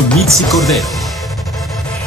con Mitzi Cordero.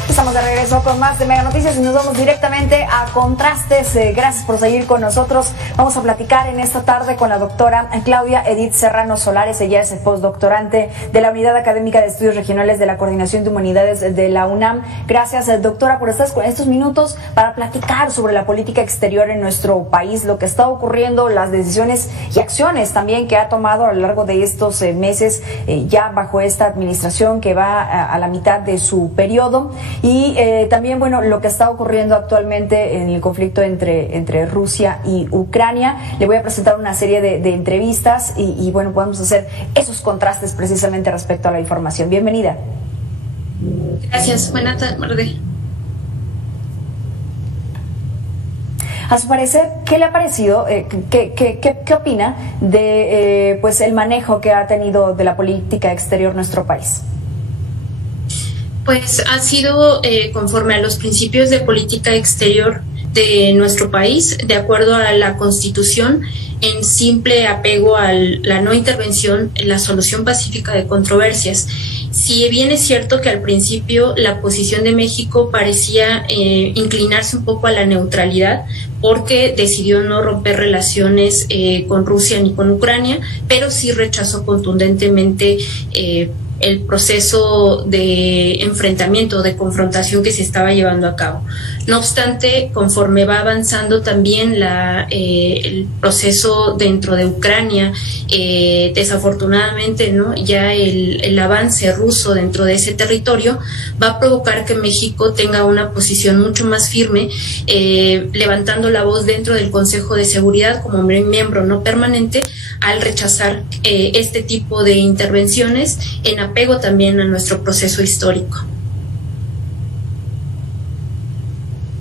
Estamos de regreso con más de Mega Noticias y nos vamos directamente a Contrastes. Gracias por seguir con nosotros. Vamos a platicar en esta tarde con la doctora Claudia Edith Serrano Solares. Ella es postdoctorante de la Unidad Académica de Estudios Regionales de la Coordinación de Humanidades de la UNAM. Gracias, doctora, por estos minutos para platicar sobre la política exterior en nuestro país, lo que está ocurriendo, las decisiones y acciones también que ha tomado a lo largo de estos meses ya bajo esta administración que va a la mitad de su periodo. Y también, bueno, lo que está ocurriendo actualmente en el conflicto entre Rusia y Ucrania. Le voy a presentar una serie de entrevistas y, bueno, podemos hacer esos contrastes precisamente respecto a la información. Bienvenida. Gracias. Buenas tardes. A su parecer, ¿qué le ha parecido? ¿Qué opina de pues el manejo que ha tenido de la política exterior nuestro país? Pues ha sido conforme a los principios de política exterior de nuestro país, de acuerdo a la Constitución, en simple apego a la no intervención en la solución pacífica de controversias. Si bien es cierto que al principio la posición de México parecía inclinarse un poco a la neutralidad, porque decidió no romper relaciones con Rusia ni con Ucrania, pero sí rechazó contundentemente el proceso de enfrentamiento, de confrontación que se estaba llevando a cabo. No obstante, conforme va avanzando también el proceso dentro de Ucrania, desafortunadamente, ¿no?, ya el avance ruso dentro de ese territorio va a provocar que México tenga una posición mucho más firme, levantando la voz dentro del Consejo de Seguridad como miembro no permanente, al rechazar este tipo de intervenciones en apego también a nuestro proceso histórico.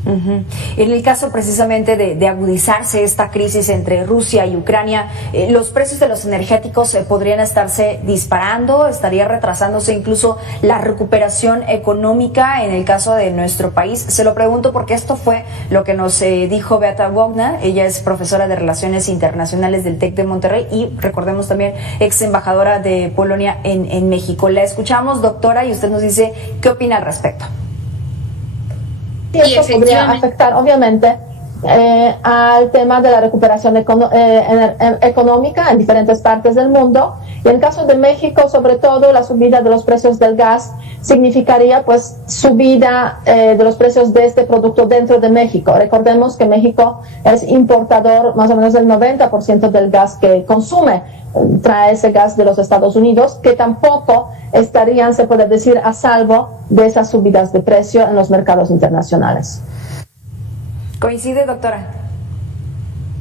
Uh-huh. En el caso precisamente de agudizarse esta crisis entre Rusia y Ucrania, los precios de los energéticos podrían estarse disparando, estaría retrasándose incluso la recuperación económica en el caso de nuestro país. Se lo pregunto porque esto fue lo que nos dijo Beata Wagner. Ella es profesora de Relaciones Internacionales del TEC de Monterrey y, recordemos, también ex embajadora de Polonia en México. La escuchamos, doctora, y usted nos dice qué opina al respecto. Y esto podría afectar, obviamente, al tema de la recuperación económica en diferentes partes del mundo. Y en el caso de México, sobre todo, la subida de los precios del gas significaría, pues, subida de los precios de este producto dentro de México. Recordemos que México es importador más o menos del 90% del gas que consume. Trae ese gas de los Estados Unidos, que tampoco estarían, se puede decir, a salvo de esas subidas de precio en los mercados internacionales. ¿Coincide, doctora?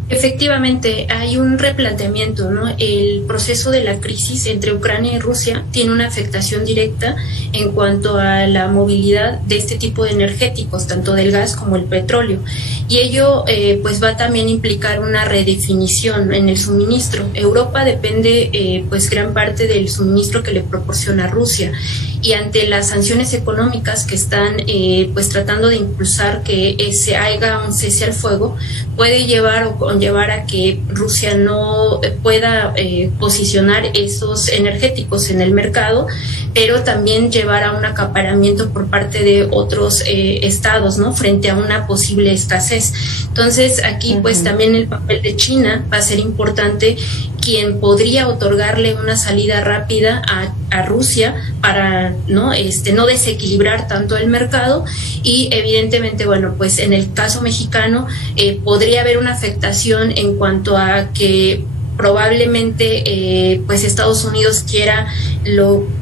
Efectivamente, hay un replanteamiento, ¿no? El proceso de la crisis entre Ucrania y Rusia tiene una afectación directa en cuanto a la movilidad de este tipo de energéticos, tanto del gas como el petróleo. Y ello pues va a también implicar una redefinición en el suministro. Europa depende pues gran parte del suministro que le proporciona Rusia. Y ante las sanciones económicas que están pues tratando de impulsar que se haga un cese al fuego, puede llevar o conllevar a que Rusia no pueda posicionar esos energéticos en el mercado, pero también llevar a un acaparamiento por parte de otros estados, ¿no?, frente a una posible escasez. Entonces aquí pues también el papel de China va a ser importante, quien podría otorgarle una salida rápida a Rusia para no desequilibrar tanto el mercado. Y evidentemente, bueno, pues en el caso mexicano podría haber una afectación en cuanto a que probablemente pues Estados Unidos quiera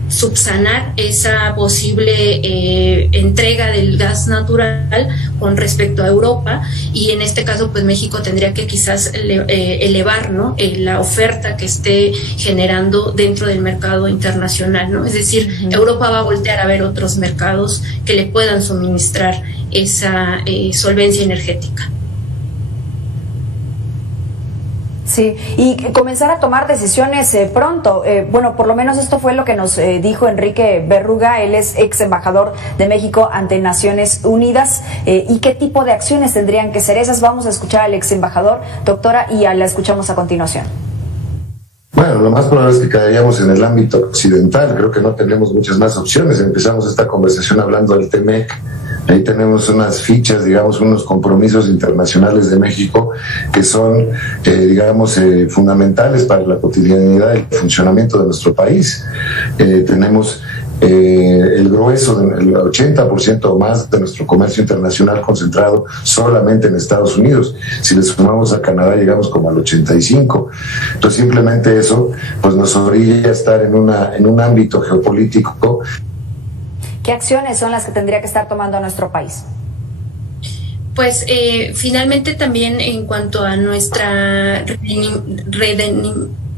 subsanar esa posible entrega del gas natural con respecto a Europa, y en este caso pues México tendría que quizás elevar, ¿no?, la oferta que esté generando dentro del mercado internacional, ¿no? Es decir, Europa va a voltear a ver otros mercados que le puedan suministrar esa solvencia energética. Sí, y comenzar a tomar decisiones pronto. Bueno, por lo menos esto fue lo que nos dijo Enrique Berruga. Él es ex embajador de México ante Naciones Unidas. ¿Y qué tipo de acciones tendrían que ser esas? Vamos a escuchar al ex embajador, doctora, y la escuchamos a continuación. Bueno, lo más probable es que caeríamos en el ámbito occidental. Creo que no tenemos muchas más opciones. Empezamos esta conversación hablando del TEMEC. Ahí tenemos unas fichas, digamos, unos compromisos internacionales de México que son, fundamentales para la cotidianidad y el funcionamiento de nuestro país. Tenemos el grueso, el 80% o más de nuestro comercio internacional concentrado solamente en Estados Unidos. Si le sumamos a Canadá, llegamos como al 85%. Entonces, simplemente eso pues nos orilla a estar en un ámbito geopolítico. ¿Qué acciones son las que tendría que estar tomando nuestro país? Pues finalmente también en cuanto a nuestra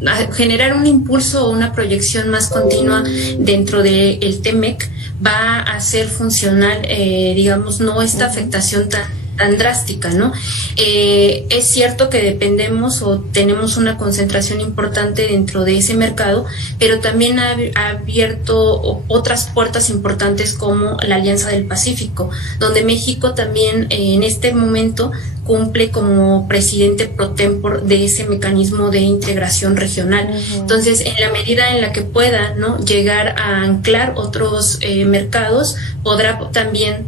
a generar un impulso o una proyección más continua dentro del TEMEC va a hacer funcional, no esta afectación tan drástica, ¿no? Es cierto que dependemos o tenemos una concentración importante dentro de ese mercado, pero también ha abierto otras puertas importantes como la Alianza del Pacífico, donde México también en este momento cumple como presidente pro tempore de ese mecanismo de integración regional. Entonces, en la medida en la que pueda, ¿no?, llegar a anclar otros mercados, podrá también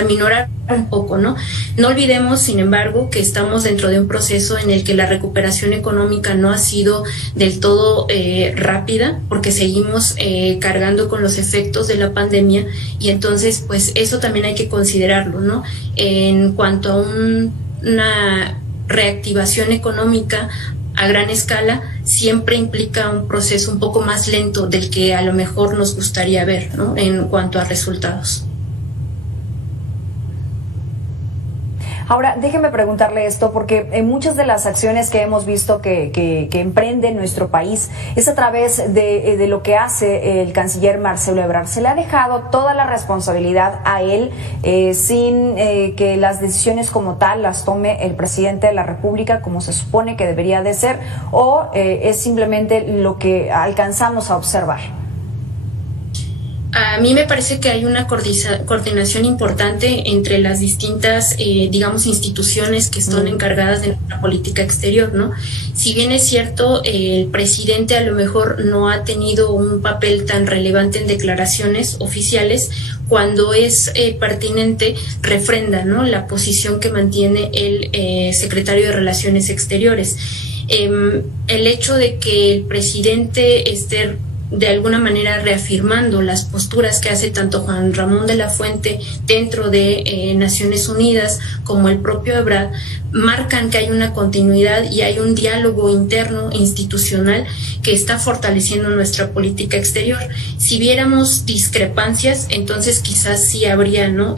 aminorar un poco, ¿no? No olvidemos, sin embargo, que estamos dentro de un proceso en el que la recuperación económica no ha sido del todo rápida, porque seguimos cargando con los efectos de la pandemia, y entonces, pues eso también hay que considerarlo, ¿no? En cuanto a una reactivación económica a gran escala, siempre implica un proceso un poco más lento del que a lo mejor nos gustaría ver, ¿no?, en cuanto a resultados. Ahora, déjeme preguntarle esto, porque en muchas de las acciones que hemos visto que emprende nuestro país es a través de lo que hace el canciller Marcelo Ebrard. Se le ha dejado toda la responsabilidad a él, sin que las decisiones como tal las tome el presidente de la República, como se supone que debería de ser, o es simplemente lo que alcanzamos a observar. A mí me parece que hay una coordinación importante entre las distintas, instituciones que están encargadas de nuestra política exterior, ¿no? Si bien es cierto, el presidente a lo mejor no ha tenido un papel tan relevante en declaraciones oficiales, cuando es pertinente refrenda, ¿no?, la posición que mantiene el secretario de Relaciones Exteriores. El hecho de que el presidente esté de alguna manera reafirmando las posturas que hace tanto Juan Ramón de la Fuente dentro de Naciones Unidas como el propio Ebrard, marcan que hay una continuidad y hay un diálogo interno institucional que está fortaleciendo nuestra política exterior. Si viéramos discrepancias, entonces quizás sí habría, ¿no?,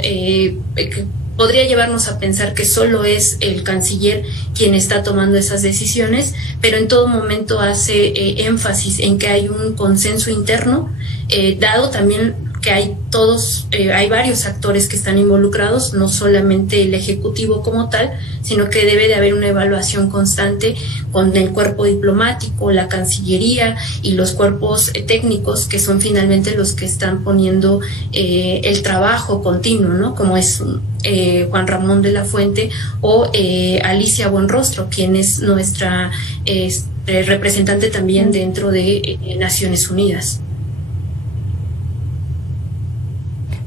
podría llevarnos a pensar que solo es el canciller quien está tomando esas decisiones, pero en todo momento hace énfasis en que hay un consenso interno, dado también que hay varios actores que están involucrados, no solamente el Ejecutivo como tal, sino que debe de haber una evaluación constante con el cuerpo diplomático, la Cancillería y los cuerpos técnicos, que son finalmente los que están poniendo el trabajo continuo, ¿no?, como es Juan Ramón de la Fuente o Alicia Buenrostro, quien es nuestra representante también dentro de Naciones Unidas.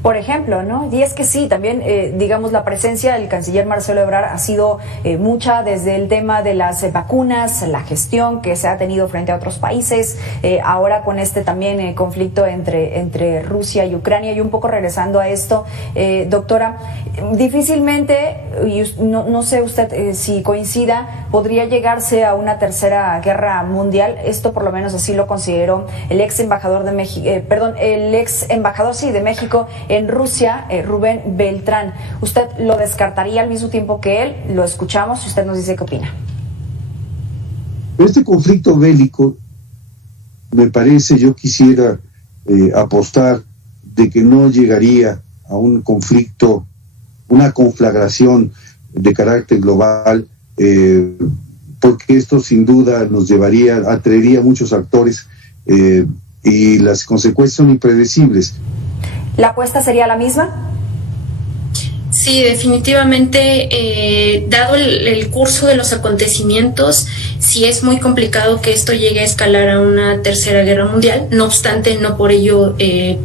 Por ejemplo, ¿no? Y es que sí, también, la presencia del canciller Marcelo Ebrard ha sido mucha, desde el tema de las vacunas, la gestión que se ha tenido frente a otros países, ahora con este también conflicto entre Rusia y Ucrania. Y un poco regresando a esto, doctora, difícilmente, y no sé usted si coincida, podría llegarse a una tercera guerra mundial. Esto por lo menos así lo consideró el ex embajador de México, de México en Rusia, Rubén Beltrán. ¿Usted lo descartaría al mismo tiempo que él? Lo escuchamos y usted nos dice qué opina. Este conflicto bélico, me parece, yo quisiera apostar de que no llegaría a un conflicto, una conflagración de carácter global, porque esto sin duda nos atraería a muchos actores y las consecuencias son impredecibles. ¿La apuesta sería la misma? Sí, definitivamente, dado el curso de los acontecimientos, sí es muy complicado que esto llegue a escalar a una tercera guerra mundial. No obstante, no por ello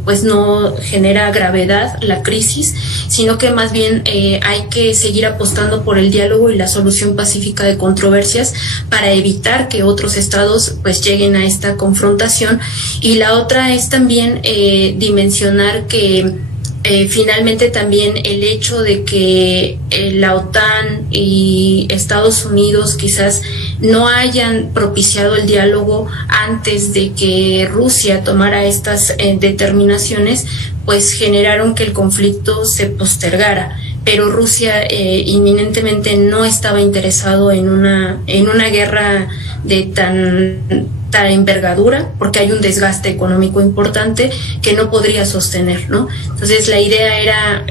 pues no genera gravedad la crisis, sino que más bien hay que seguir apostando por el diálogo y la solución pacífica de controversias para evitar que otros estados pues lleguen a esta confrontación. Y la otra es también dimensionar que finalmente también el hecho de que la OTAN y Estados Unidos quizás no hayan propiciado el diálogo antes de que Rusia tomara estas determinaciones, pues generaron que el conflicto se postergara. Pero Rusia inminentemente no estaba interesado en una guerra de tan envergadura, porque hay un desgaste económico importante que no podría sostener, ¿no? Entonces la idea era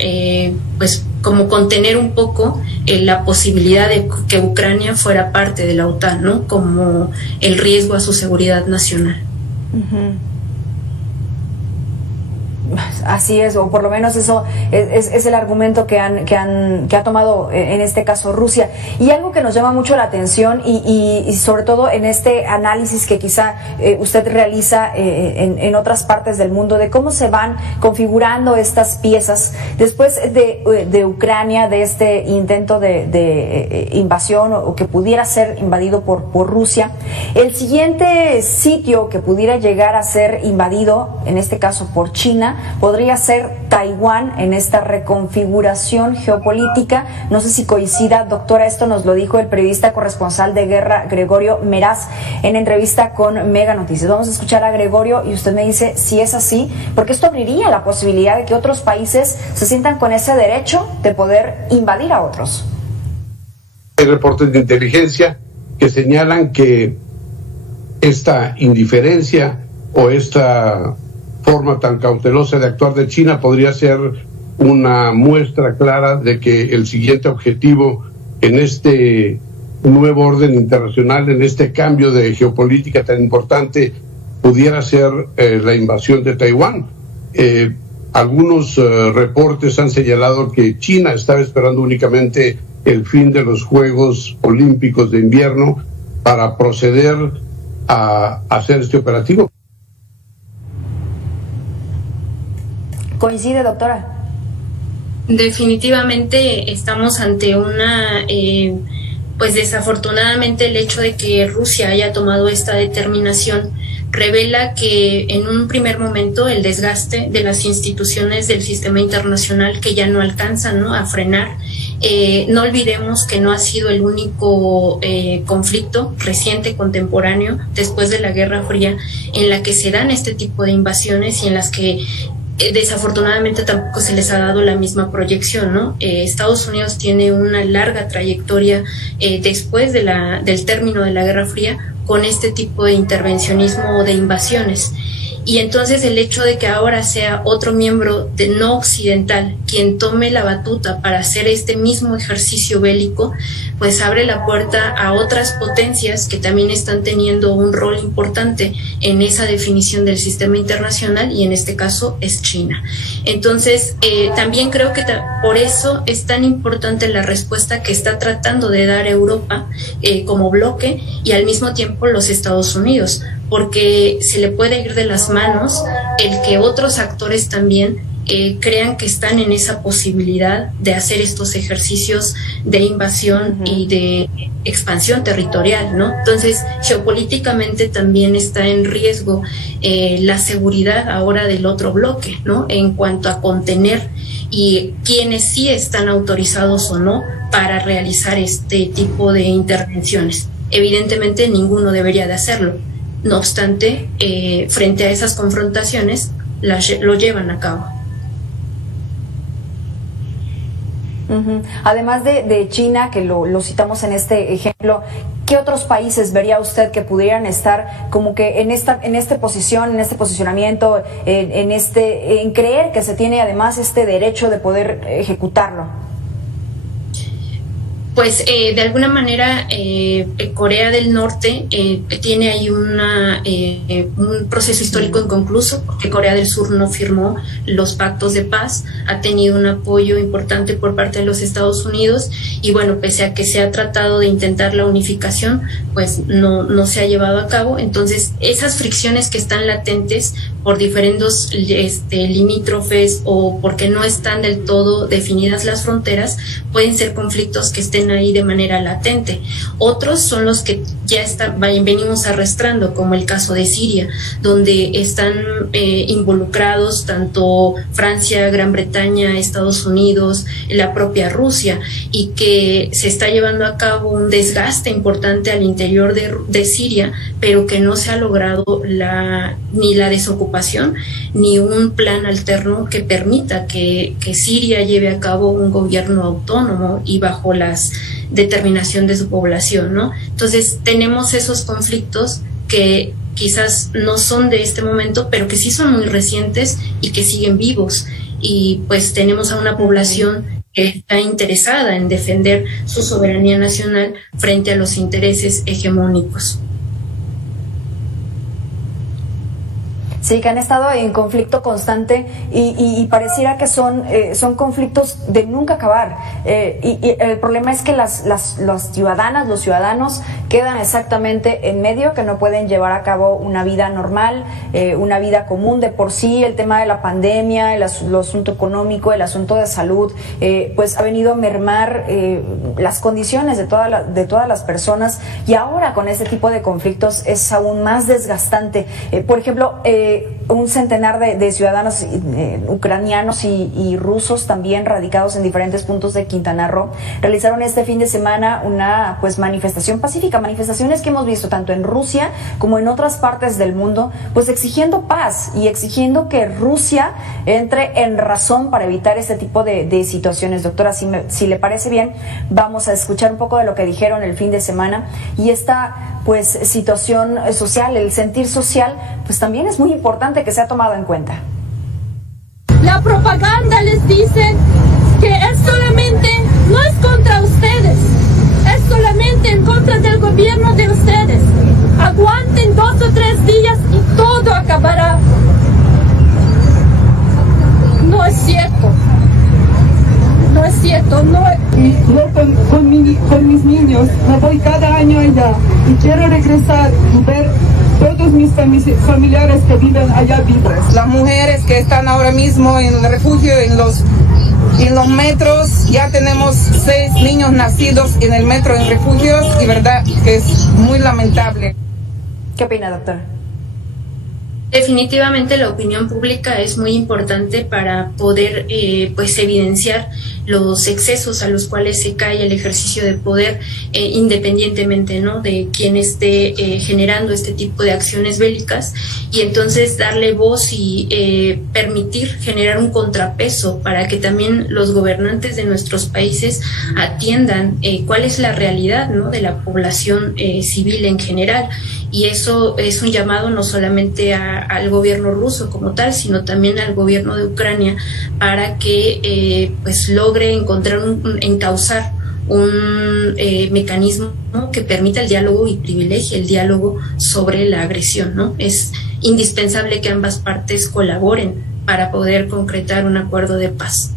pues como contener un poco la posibilidad de que Ucrania fuera parte de la OTAN, ¿no? Como el riesgo a su seguridad nacional. Uh-huh. Así es, o por lo menos eso es el argumento que ha tomado en este caso Rusia. Y algo que nos llama mucho la atención y sobre todo en este análisis que quizá usted realiza en otras partes del mundo, de cómo se van configurando estas piezas después de Ucrania, de este intento de invasión o que pudiera ser invadido por Rusia. El siguiente sitio que pudiera llegar a ser invadido, en este caso por China, podría ser Taiwán en esta reconfiguración geopolítica. No sé si coincida, doctora, esto nos lo dijo el periodista corresponsal de guerra Gregorio Meraz en entrevista con Mega Noticias. Vamos a escuchar a Gregorio y usted me dice si es así, porque esto abriría la posibilidad de que otros países se sientan con ese derecho de poder invadir a otros. Hay reportes de inteligencia que señalan que esta indiferencia o esta forma tan cautelosa de actuar de China podría ser una muestra clara de que el siguiente objetivo en este nuevo orden internacional, en este cambio de geopolítica tan importante, pudiera ser la invasión de Taiwán. Algunos reportes han señalado que China estaba esperando únicamente el fin de los Juegos Olímpicos de invierno para proceder a hacer este operativo. ¿Coincide, doctora? Definitivamente estamos ante una, pues desafortunadamente el hecho de que Rusia haya tomado esta determinación revela que en un primer momento el desgaste de las instituciones del sistema internacional que ya no alcanzan, ¿no?, a frenar. No olvidemos que no ha sido el único conflicto reciente, contemporáneo, después de la Guerra Fría, en la que se dan este tipo de invasiones y en las que desafortunadamente tampoco se les ha dado la misma proyección, ¿no? Estados Unidos tiene una larga trayectoria después del término de la Guerra Fría con este tipo de intervencionismo o de invasiones. Y entonces el hecho de que ahora sea otro miembro no occidental quien tome la batuta para hacer este mismo ejercicio bélico, pues abre la puerta a otras potencias que también están teniendo un rol importante en esa definición del sistema internacional, y en este caso es China. Entonces también creo que por eso es tan importante la respuesta que está tratando de dar Europa como bloque, y al mismo tiempo los Estados Unidos, porque se le puede ir de las manos el que otros actores también crean que están en esa posibilidad de hacer estos ejercicios de invasión y de expansión territorial, ¿no? Entonces, geopolíticamente también está en riesgo la seguridad ahora del otro bloque, ¿no?, en cuanto a contener y quienes sí están autorizados o no para realizar este tipo de intervenciones. Evidentemente, ninguno debería de hacerlo. No obstante, frente a esas confrontaciones, lo llevan a cabo. Uh-huh. Además de China, que lo citamos en este ejemplo, ¿qué otros países vería usted que pudieran estar como que en esta posición, en este posicionamiento, en creer que se tiene además este derecho de poder ejecutarlo? Pues de alguna manera Corea del Norte tiene ahí un proceso histórico inconcluso, porque Corea del Sur no firmó los pactos de paz, ha tenido un apoyo importante por parte de los Estados Unidos y bueno, pese a que se ha tratado de intentar la unificación, pues no se ha llevado a cabo. Entonces esas fricciones que están latentes por diferentes limítrofes o porque no están del todo definidas las fronteras, pueden ser conflictos que estén ahí de manera latente. Otros son los que ya venimos arrastrando, como el caso de Siria, donde están involucrados tanto Francia, Gran Bretaña, Estados Unidos, la propia Rusia, y que se está llevando a cabo un desgaste importante al interior de Siria, pero que no se ha logrado ni la desocupación ni un plan alterno que permita que Siria lleve a cabo un gobierno autónomo y bajo las determinación de su población, ¿no? Entonces tenemos esos conflictos que quizás no son de este momento, pero que sí son muy recientes y que siguen vivos, y pues tenemos a una población que está interesada en defender su soberanía nacional frente a los intereses hegemónicos. Sí, que han estado en conflicto constante y pareciera que son conflictos de nunca acabar. Y el problema es que las ciudadanas, los ciudadanos quedan exactamente en medio, que no pueden llevar a cabo una vida normal, una vida común. De por sí, el tema de la pandemia, el asunto económico, el asunto de salud, pues ha venido a mermar las condiciones de todas las personas, y ahora con este tipo de conflictos es aún más desgastante. Por ejemplo, un centenar de ciudadanos ucranianos y rusos también radicados en diferentes puntos de Quintana Roo realizaron este fin de semana una manifestación pacífica, manifestaciones que hemos visto tanto en Rusia como en otras partes del mundo, pues exigiendo paz y exigiendo que Rusia entre en razón para evitar este tipo de situaciones. Doctora, si le parece bien, vamos a escuchar un poco de lo que dijeron el fin de semana, y esta situación social, el sentir social, pues también es muy importante que sea tomado en cuenta. La propaganda les dice que es solamente, no es contra ustedes, es solamente en contra del gobierno de ustedes. Aguanten 2 o 3 días y todo acabará. No es cierto. No es cierto, no. Con mis niños, me voy cada año allá y quiero regresar y ver todos mis familiares que viven allá vivos. Las mujeres que están ahora mismo en el refugio, en los metros, ya tenemos 6 niños nacidos en el metro en refugios, y verdad que es muy lamentable. ¿Qué opina, doctora? Definitivamente la opinión pública es muy importante para poder evidenciar los excesos a los cuales se cae el ejercicio de poder, independientemente, ¿no?, de quien esté generando este tipo de acciones bélicas, y entonces darle voz y permitir generar un contrapeso para que también los gobernantes de nuestros países atiendan cuál es la realidad, ¿no?, de la población civil en general. Y eso es un llamado no solamente al gobierno ruso como tal, sino también al gobierno de Ucrania, para que logre encauzar un mecanismo, ¿no?, que permita el diálogo y privilegie el diálogo sobre la agresión, ¿no? Es indispensable que ambas partes colaboren para poder concretar un acuerdo de paz.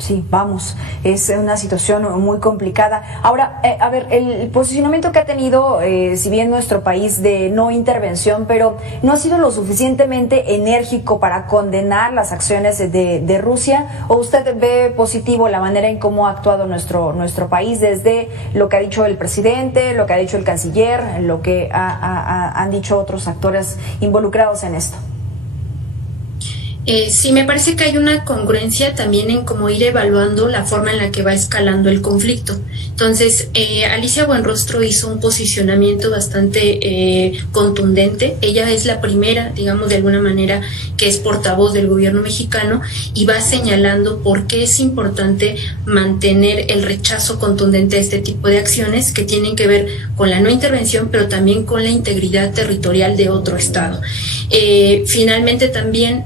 Sí, vamos, es una situación muy complicada. Ahora, a ver, el posicionamiento que ha tenido, si bien nuestro país, de no intervención, pero no ha sido lo suficientemente enérgico para condenar las acciones de Rusia, ¿o usted ve positivo la manera en cómo ha actuado nuestro país, desde lo que ha dicho el presidente, lo que ha dicho el canciller, lo que han dicho otros actores involucrados en esto? Sí, me parece que hay una congruencia también en cómo ir evaluando la forma en la que va escalando el conflicto. Entonces, Alicia Buenrostro hizo un posicionamiento bastante contundente. Ella es la primera, digamos, de alguna manera, que es portavoz del gobierno mexicano, y va señalando por qué es importante mantener el rechazo contundente a este tipo de acciones que tienen que ver con la no intervención, pero también con la integridad territorial de otro estado. Finalmente, también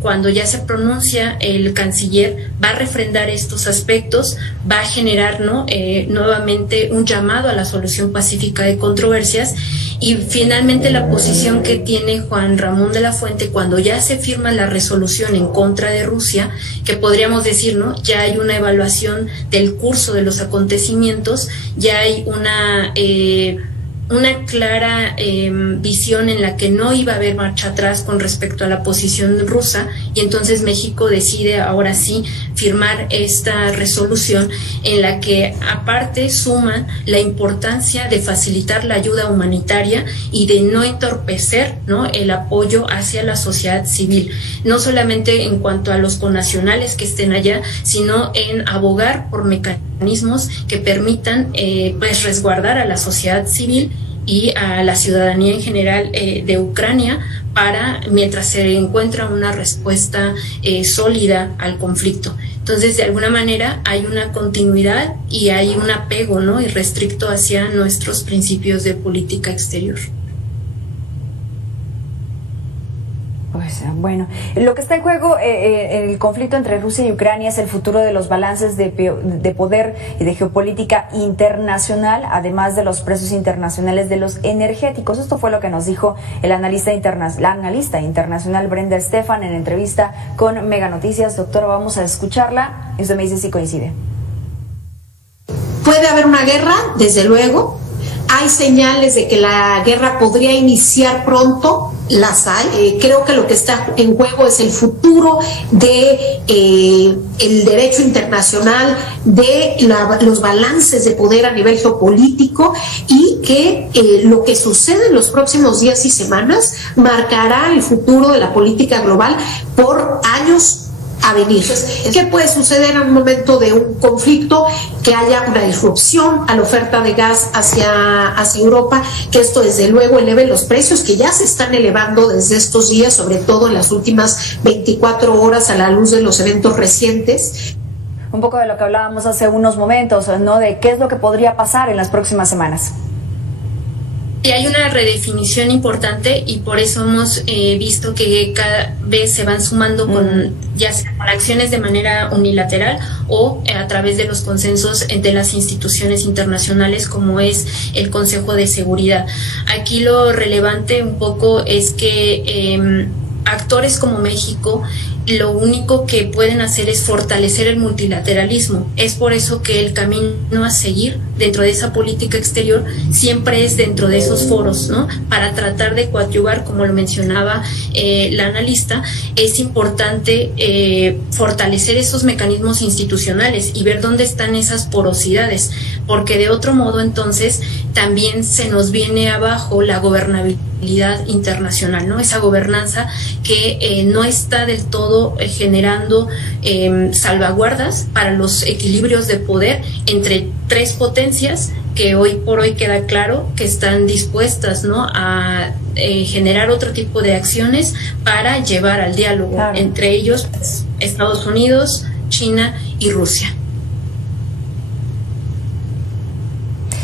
cuando ya se pronuncia el canciller, va a refrendar estos aspectos, va a generar, ¿no?, nuevamente un llamado a la solución pacífica de controversias. Y finalmente la posición que tiene Juan Ramón de la Fuente cuando ya se firma la resolución en contra de Rusia, que podríamos decir, ¿no?, ya hay una evaluación del curso de los acontecimientos, ya hay una clara visión en la que no iba a haber marcha atrás con respecto a la posición rusa, y entonces México decide ahora sí firmar esta resolución en la que aparte suman la importancia de facilitar la ayuda humanitaria y de no entorpecer, ¿no?, el apoyo hacia la sociedad civil, no solamente en cuanto a los connacionales que estén allá, sino en abogar por mecanismos que permitan pues resguardar a la sociedad civil y a la ciudadanía en general de Ucrania para mientras se encuentra una respuesta sólida al conflicto. Entonces, de alguna manera hay una continuidad y hay un apego, ¿no?, irrestricto hacia nuestros principios de política exterior. Pues bueno, lo que está en juego en el conflicto entre Rusia y Ucrania es el futuro de los balances de poder y de geopolítica internacional, además de los precios internacionales de los energéticos. Esto fue lo que nos dijo la analista internacional Brenda Estefan en entrevista con Mega Noticias. Doctora, vamos a escucharla y usted me dice si coincide. Puede haber una guerra, desde luego. Hay señales de que la guerra podría iniciar pronto, las hay. Creo que lo que está en juego es el futuro de el derecho internacional, de los balances de poder a nivel geopolítico, y que lo que sucede en los próximos días y semanas marcará el futuro de la política global por años a venir. ¿Qué puede suceder en un momento de un conflicto? Que haya una disrupción a la oferta de gas hacia Europa, que esto desde luego eleve los precios que ya se están elevando desde estos días, sobre todo en las últimas 24 horas a la luz de los eventos recientes. Un poco de lo que hablábamos hace unos momentos, ¿no?, de qué es lo que podría pasar en las próximas semanas. Y hay una redefinición importante y por eso hemos visto que cada vez se van sumando con ya sea con acciones de manera unilateral o a través de los consensos de las instituciones internacionales como es el Consejo de Seguridad. Aquí lo relevante un poco es que actores como México lo único que pueden hacer es fortalecer el multilateralismo. Es por eso que el camino a seguir dentro de esa política exterior siempre es dentro de esos foros, ¿no? Para tratar de coadyuvar, como lo mencionaba la analista, es importante fortalecer esos mecanismos institucionales y ver dónde están esas porosidades, porque de otro modo entonces también se nos viene abajo la gobernabilidad internacional, ¿no? Esa gobernanza que no está del todo generando salvaguardas para los equilibrios de poder entre tres potencias que hoy por hoy queda claro que están dispuestas, ¿no?, a generar otro tipo de acciones para llevar al diálogo, claro, entre ellos pues, Estados Unidos, China y Rusia.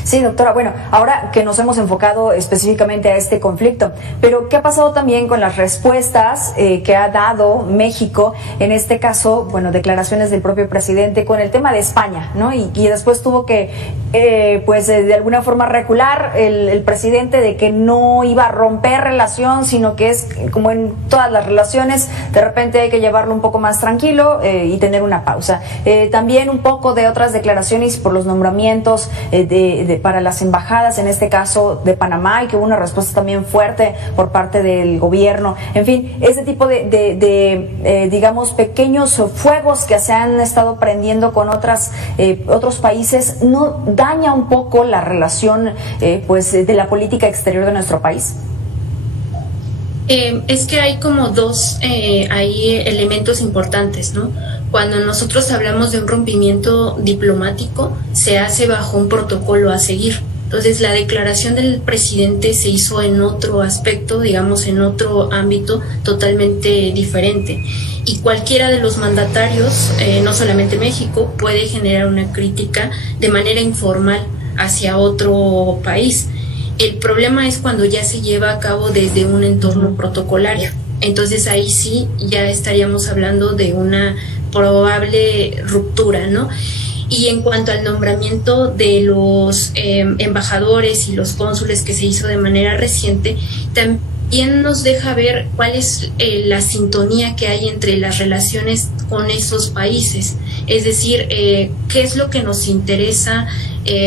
Sí, doctora. Bueno, ahora que nos hemos enfocado específicamente a este conflicto, pero ¿qué ha pasado también con las respuestas que ha dado México? En este caso, bueno, declaraciones del propio presidente con el tema de España, ¿no? Y después tuvo que, pues, de alguna forma recular el presidente de que no iba a romper relación, sino que es como en todas las relaciones, de repente hay que llevarlo un poco más tranquilo y tener una pausa. También un poco de otras declaraciones por los nombramientos para las embajadas, en este caso de Panamá, y que hubo una respuesta también fuerte por parte del gobierno. En fin, ese tipo de digamos, pequeños fuegos que se han estado prendiendo con otros países, ¿no daña un poco la relación pues de la política exterior de nuestro país? Es que hay como dos hay elementos importantes, ¿no? Cuando nosotros hablamos de un rompimiento diplomático, se hace bajo un protocolo a seguir. Entonces, la declaración del presidente se hizo en otro aspecto, digamos, en otro ámbito totalmente diferente. Y cualquiera de los mandatarios, no solamente México, puede generar una crítica de manera informal hacia otro país. El problema es cuando ya se lleva a cabo desde un entorno protocolario. entonces ahí sí ya estaríamos hablando de una probable ruptura, ¿no? Y en cuanto al nombramiento de los embajadores y los cónsules que se hizo de manera reciente, también nos deja ver cuál es la sintonía que hay entre las relaciones con esos países, es decir, qué es lo que nos interesa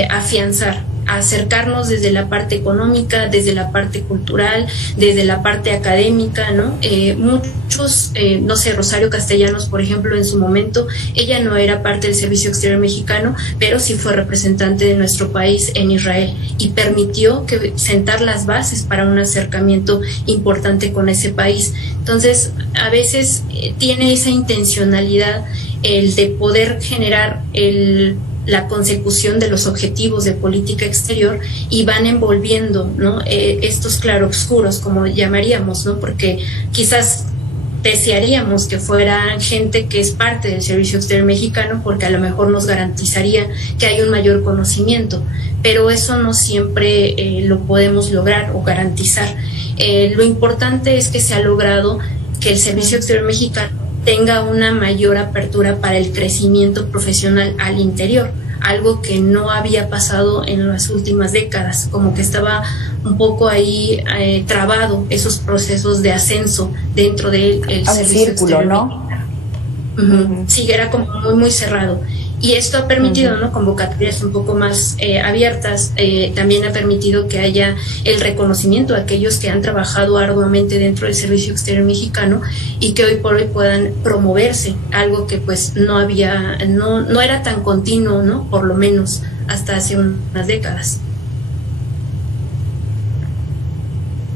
afianzar, acercarnos desde la parte económica, desde la parte cultural, desde la parte académica, ¿no? Muchos, no sé, Rosario Castellanos, por ejemplo, en su momento, ella no era parte del Servicio Exterior Mexicano, pero sí fue representante de nuestro país en Israel y permitió sentar las bases para un acercamiento importante con ese país. Entonces, a veces tiene esa intencionalidad el de poder generar la consecución de los objetivos de política exterior y van envolviendo, ¿no? Estos claroscuros, como llamaríamos, ¿no? Porque quizás desearíamos que fueran gente que es parte del Servicio Exterior Mexicano, porque a lo mejor nos garantizaría que hay un mayor conocimiento, pero eso no siempre lo podemos lograr o garantizar. Lo importante es que se ha logrado que el Servicio Exterior Mexicano tenga una mayor apertura para el crecimiento profesional al interior, algo que no había pasado en las últimas décadas, como que estaba un poco ahí trabado esos procesos de ascenso dentro del servicio círculo, ¿no? Sí, era como muy, muy cerrado. Y esto ha permitido, ¿no?, convocatorias un poco más abiertas, también ha permitido que haya el reconocimiento a aquellos que han trabajado arduamente dentro del Servicio Exterior Mexicano y que hoy por hoy puedan promoverse, algo que pues no era tan continuo, ¿no?, por lo menos hasta hace unas décadas.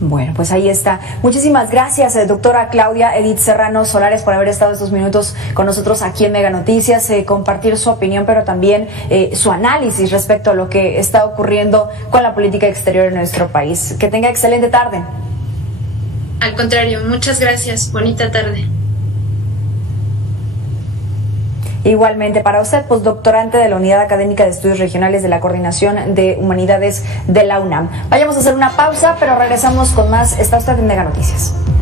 Bueno, pues ahí está. Muchísimas gracias, doctora Claudia Edith Serrano Solares, por haber estado estos minutos con nosotros aquí en Mega Noticias, compartir su opinión, pero también su análisis respecto a lo que está ocurriendo con la política exterior en nuestro país. Que tenga excelente tarde. Al contrario, muchas gracias. Bonita tarde. Igualmente para usted, postdoctorante de la Unidad Académica de Estudios Regionales de la Coordinación de Humanidades de la UNAM. Vayamos a hacer una pausa, pero regresamos con más. Está usted en Mega Noticias.